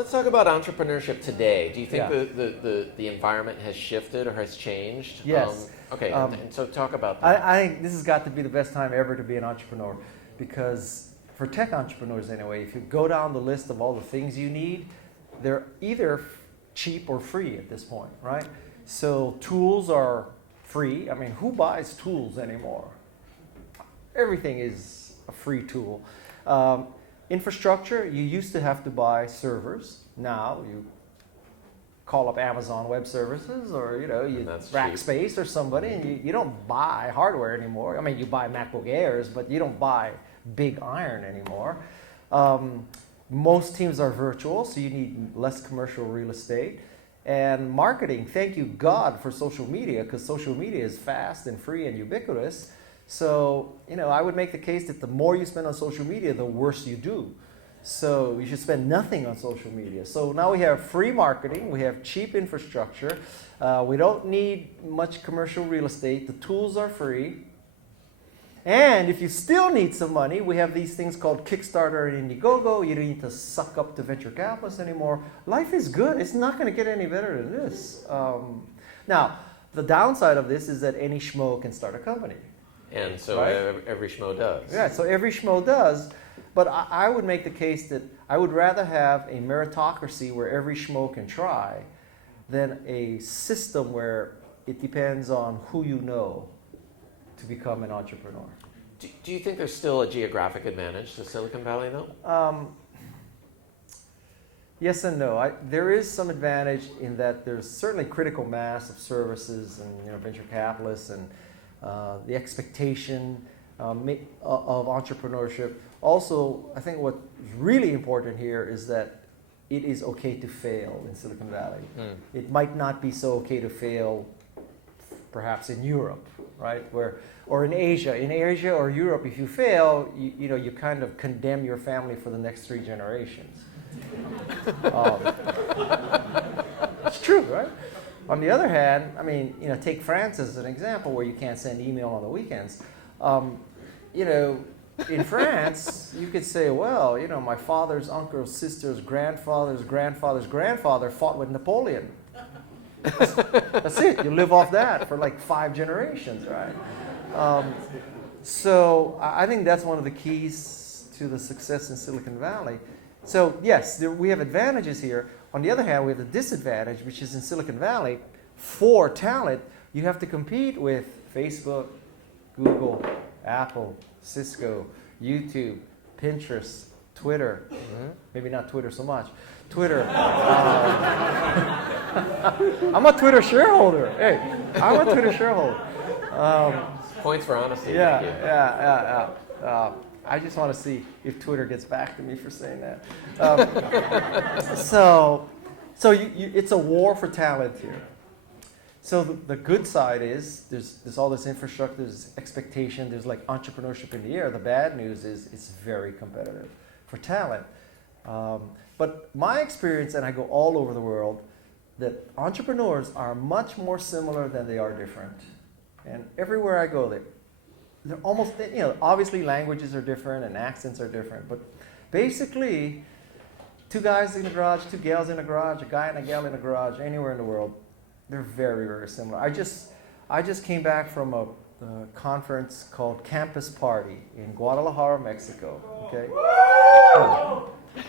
let's talk about entrepreneurship today. Do you think Yeah. the environment has shifted or has changed? Yes. Okay, and so talk about that. I think this has got to be the best time ever to be an entrepreneur, because for tech entrepreneurs anyway, if you go down the list of all the things you need, they're either cheap or free at this point, right? So tools are free. I mean, who buys tools anymore? Everything is a free tool. Infrastructure, you used to have to buy servers. Now you call up Amazon Web Services, or you rack space or somebody, and you don't buy hardware anymore. I mean, you buy MacBook Airs, but you don't buy big iron anymore. Most teams are virtual, so you need less commercial real estate. And marketing, thank you God for social media, because social media is fast and free and ubiquitous. So, I would make the case that the more you spend on social media, the worse you do. So you should spend nothing on social media. So now we have free marketing, we have cheap infrastructure, we don't need much commercial real estate, the tools are free. And if you still need some money, we have these things called Kickstarter and Indiegogo. You don't need to suck up to venture capitalists anymore. Life is good. It's not going to get any better than this. Now, the downside of this is that any schmo can start a company. And so right? Every schmo does. Yeah, so every schmo does. But I would make the case that I would rather have a meritocracy where every schmo can try than a system where it depends on who you know to become an entrepreneur. Do you think there's still a geographic advantage to Silicon Valley, though? Yes and no. There is some advantage in that there's certainly critical mass of services and venture capitalists and the expectation of entrepreneurship. Also, I think what's really important here is that it is okay to fail in Silicon Valley. It might not be so okay to fail perhaps in Europe, right? Or in Asia. In Asia or Europe, if you fail, you kind of condemn your family for the next 3 generations. It's true, right? On the other hand, I mean, take France as an example where you can't send email on the weekends. In France, you could say, well, my father's uncle's sister's grandfather's grandfather's grandfather fought with Napoleon. That's it. You live off that for like 5 generations, right? So I think that's one of the keys to the success in Silicon Valley. So yes, we have advantages here. On the other hand, we have the disadvantage, which is in Silicon Valley, for talent, you have to compete with Facebook, Google, Apple, Cisco, YouTube, Pinterest, Twitter. Maybe not Twitter so much. Twitter. I'm a Twitter shareholder. Hey, I'm a Twitter shareholder. Points for honesty. Yeah. I just want to see if Twitter gets back to me for saying that. So it's a war for talent here. So the good side is there's all this infrastructure, there's expectation, there's like entrepreneurship in the air. The bad news is it's very competitive for talent. But my experience, and I go all over the world, that entrepreneurs are much more similar than they are different. And everywhere I go, they're almost, obviously languages are different and accents are different, but basically 2 guys in the garage, 2 gals in the garage, a guy and a gal in the garage, anywhere in the world, they're very, very similar. I just came back from a conference called Campus Party in Guadalajara, Mexico.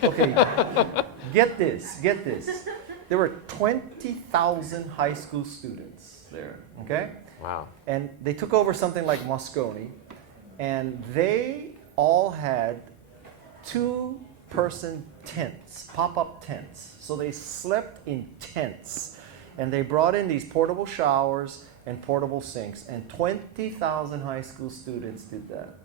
Okay, get this. There were 20,000 high school students there, okay? Wow. And they took over something like Moscone, and they all had 2-person tents, pop-up tents. So they slept in tents, and they brought in these portable showers and portable sinks, and 20,000 high school students did that.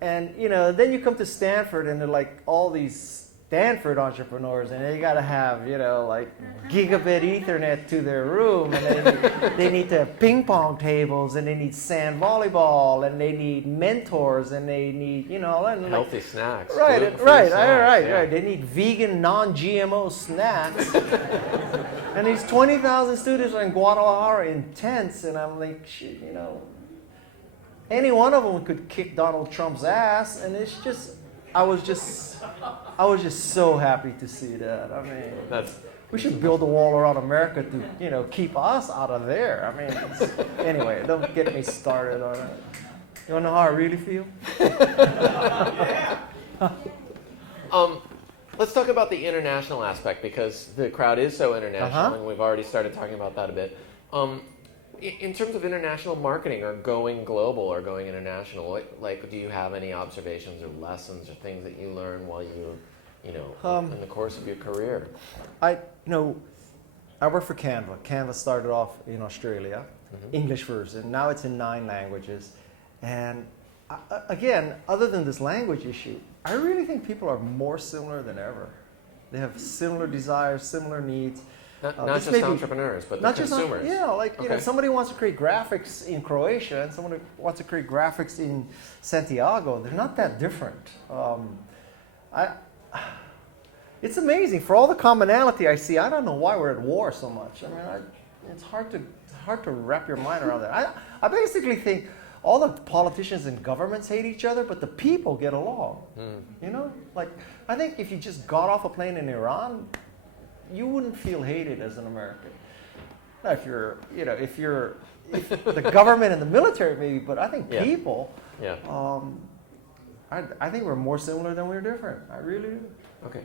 And then you come to Stanford, and they're like all these Stanford entrepreneurs, and they got to have like gigabit Ethernet to their room, and they need to have ping pong tables, and they need sand volleyball, and they need mentors, and they need healthy snacks. Right. They need vegan, non-GMO snacks. And these 20,000 students are in Guadalajara in tents, and I'm like, any one of them could kick Donald Trump's ass, and it's just I was just so happy to see that. I mean, we should build a wall around America to, keep us out of there. I mean, anyway, don't get me started on it. You want to know how I really feel? Let's talk about the international aspect, because the crowd is so international, and we've already started talking about that a bit. In terms of international marketing or going global or going international, do you have any observations or lessons or things that you learned while you in the course of your career? I work for Canva. Canva started off in Australia, English version. Now it's in 9 languages. And again, other than this language issue, I really think people are more similar than ever. They have similar desires, similar needs. Not just entrepreneurs, but the consumers. Somebody wants to create graphics in Croatia and somebody wants to create graphics in Santiago. They're not that different. It's amazing. For all the commonality I see, I don't know why we're at war so much. I mean, it's hard to wrap your mind around that. I basically think all the politicians and governments hate each other, but the people get along. I think if you just got off a plane in Iran, you wouldn't feel hated as an American. Now, if the government and the military maybe, but I think people. Yeah. I think we're more similar than we're different. I really do. Okay.